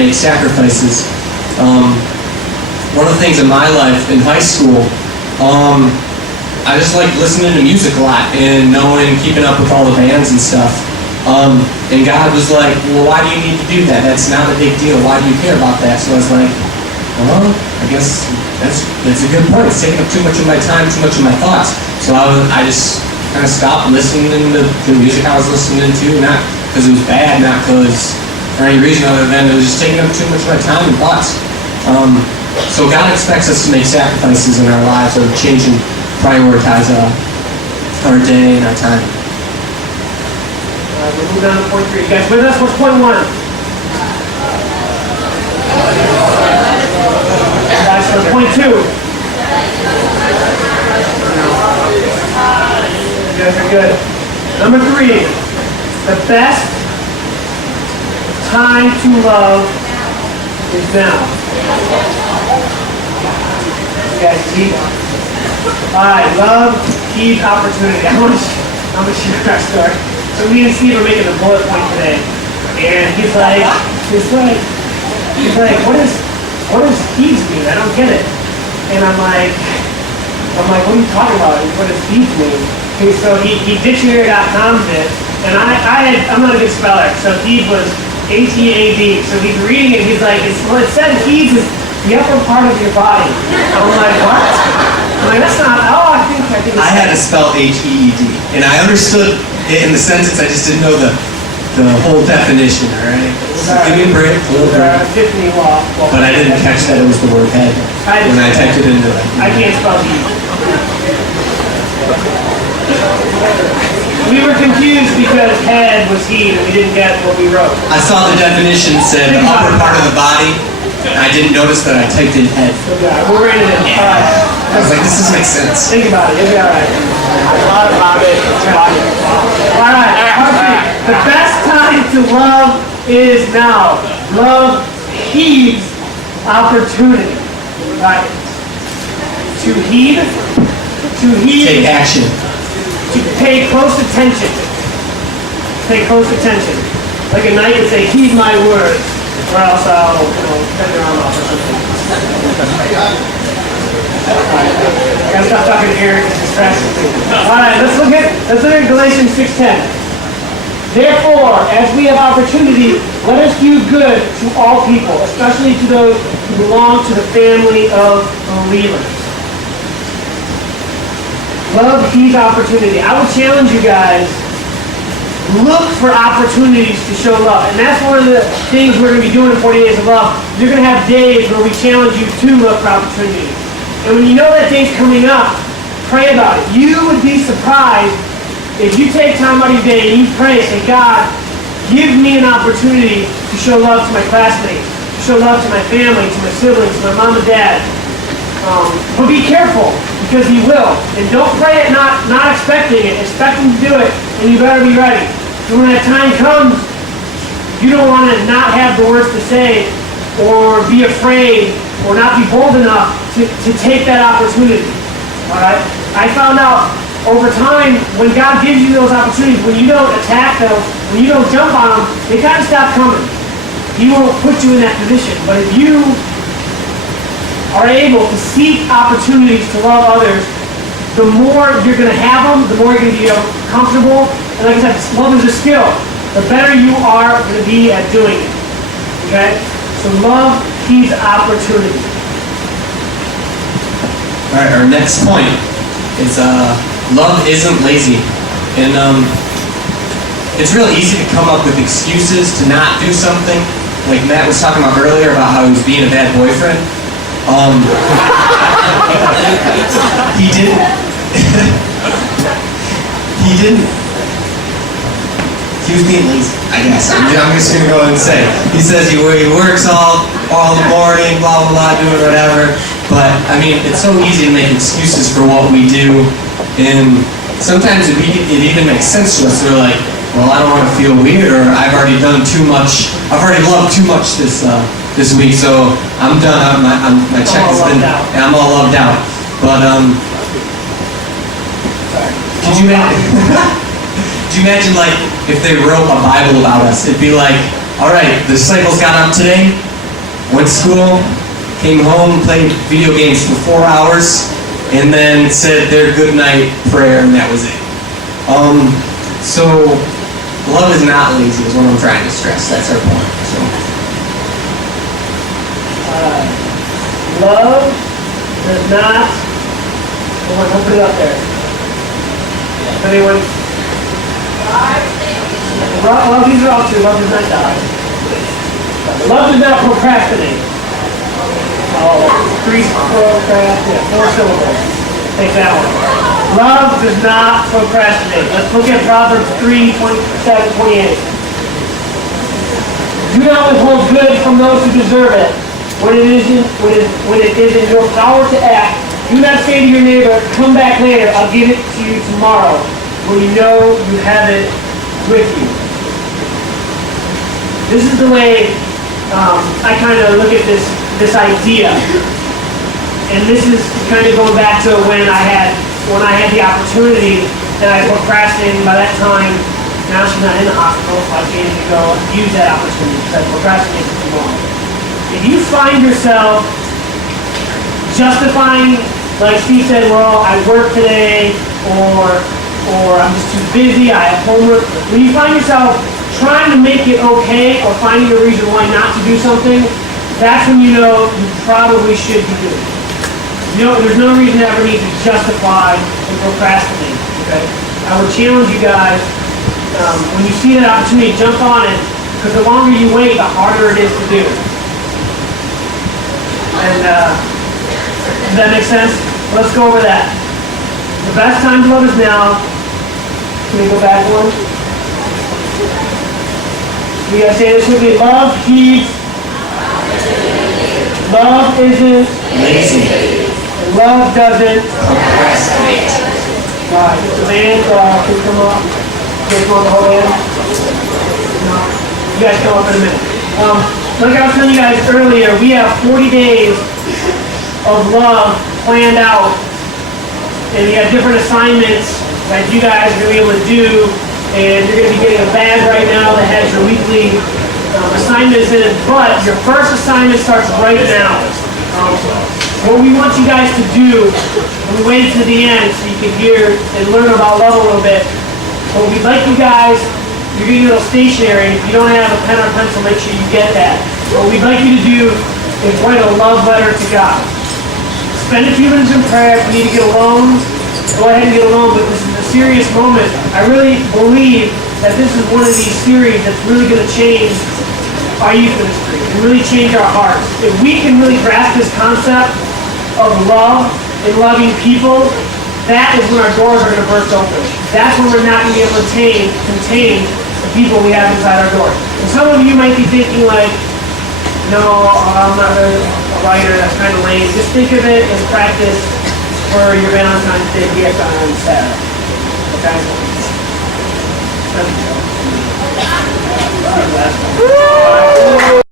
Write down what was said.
make sacrifices. One of the things in my life in high school, I just liked listening to music a lot and knowing, keeping up with all the bands and stuff. And God was like, well, why do you need to do that? That's not a big deal. Why do you care about that? So I was like, well, I guess that's a good point. It's taking up too much of my time, too much of my thoughts. So I just kind of stopped listening to the music I was listening to, not because it was bad, not because for any reason other than it was just taking up too much of my time and thoughts. So God expects us to make sacrifices in our lives, or change and prioritize our day and our time. We're moving on to point 3. You guys with us? What's point 1? Guys, for point 2. You guys are good. Number 3. The best time to love is now. You guys see? Alright, love keeps opportunity. I'm gonna share our story. So me and Steve are making a bullet point today, and he's like, what does Thieves mean? I don't get it. And I'm like, what are you talking about? What does Thieves mean? Okay, so he dictionary.com's it, and I'm not a good speller, so Thieves was H-E-A-D. So he's reading it, he's like, it said Thieves is the upper part of your body. I'm like, what? I'm like, that's not, I think I had to spell H-E-E-D, and I understood it in the sentence, I just didn't know the whole definition, alright? So give me a break, a little break. But I didn't catch that it was the word head when I typed it into it. I can't spell heat. We were confused because head was heat and we didn't get what we wrote. I saw the definition said the upper part of the body, and I didn't notice that I typed in head. Yeah, we're in it. Yeah. Alright. I was like, this doesn't make sense. Think about it, you'll be alright. I thought about it. Alright, the best time to love is now. Love heeds opportunity. Right? To heed. Take action. To pay close attention. Pay close attention. Like a knight would say, heed my words, or else I'll, cut your arm off or something. I gotta stop talking to Eric, it's distracting me. Alright, let's look at Galatians 6:10. Therefore, as we have opportunity, let us do good to all people, especially to those who belong to the family of believers. Love heeds opportunity. I would challenge you guys, look for opportunities to show love. And that's one of the things we're going to be doing in 40 Days of Love. You're going to have days where we challenge you to look for opportunities. And when you know that day's coming up, pray about it. You would be surprised if you take time out of your day and you pray and say, God, give me an opportunity to show love to my classmates, to show love to my family, to my siblings, to my mom and dad. But be careful, because he will. And don't pray it not expecting it. Expect him to do it, and you better be ready. So when that time comes, you don't want to not have the words to say, or be afraid, or not be bold enough to take that opportunity. Alright? I found out over time, when God gives you those opportunities, when you don't attack them, when you don't jump on them, they kind of stop coming. He won't put you in that position. But if you are able to seek opportunities to love others, the more you're going to have them, the more you're going to be comfortable. And like I said, love is a skill. The better you are going to be at doing it. Okay? So love keeps opportunity. Alright, our next point is love isn't lazy. And it's really easy to come up with excuses to not do something. Like Matt was talking about earlier about how he was being a bad boyfriend. He didn't. He was being lazy, I guess. I'm just going to go and say. He says he works all the morning, blah, blah, blah, doing whatever. But, I mean, it's so easy to make excuses for what we do. And sometimes it even makes sense to us. We're like, well, I don't want to feel weird, or I've already done too much. I've already loved too much this week, so I'm done. My check has been, and I'm all loved out. But, could you imagine, like, if they wrote a Bible about us? It'd be like, all right, the disciples got up today, Went to school, came home, played video games for 4 hours, and then said their good night prayer, and that was it. So love is not lazy, is what I'm trying to stress. That's our point. So Love does not, hold on, don't put it up there. Anyone? Well, these are all true. Love does not die. Love does not procrastinate. Oh, 4 syllables. Take that one. Love does not procrastinate. Let's look at Proverbs 3:27-28. Do not withhold good from those who deserve it. When it is in your power to act, do not say to your neighbor, come back later, I'll give it to you tomorrow, when you know you have it with you. This is the way I kind of look at this idea. And this is kind of going back to when I had the opportunity and I procrastinated. By that time, now she's not in the hospital, so I can't even go use that opportunity because I procrastinated too long. If you find yourself justifying, like Steve said, well, I work today, or I'm just too busy, I have homework. When you find yourself trying to make it okay or finding a reason why not to do something, that's when you know you probably should be doing it. You know, there's no reason to ever need to justify and procrastinate, okay? I would challenge you guys, when you see that opportunity, jump on it, because the longer you wait, the harder it is to do. And does that make sense? Let's go over that. The best time to love is now. Can we go back one? We gotta say this with me. Love keeps. Love isn't lazy. And love doesn't Procrastinate. Alright, if the band can come up. Can come on the whole band? No. You guys come up in a minute. Like I was telling you guys earlier, we have 40 days of love planned out, and we have different assignments that you guys are going to be able to do, and you're going to be getting a bag right now that has your weekly assignments in it, but your first assignment starts right now. What we want you guys to do, and we waited to the end so you can hear and learn about love a little bit, but we'd like you guys, you're going to get a little stationery. If you don't have a pen or pencil, make sure you get that. What we'd like you to do is write a love letter to God. Spend a few minutes in prayer. If you need to get a loan, go ahead and get a loan, but this is a serious moment. I really believe that this is one of these series that's really going to change our youth ministry and really change our hearts. If we can really grasp this concept of love and loving people, that is when our doors are going to burst open. That's when we're not going to be able to contain the people we have inside our doors. And some of you might be thinking like, no, I'm not really a writer, that's kind of lame. Just think of it as practice for your Valentine's Day gift on Saturday. Okay?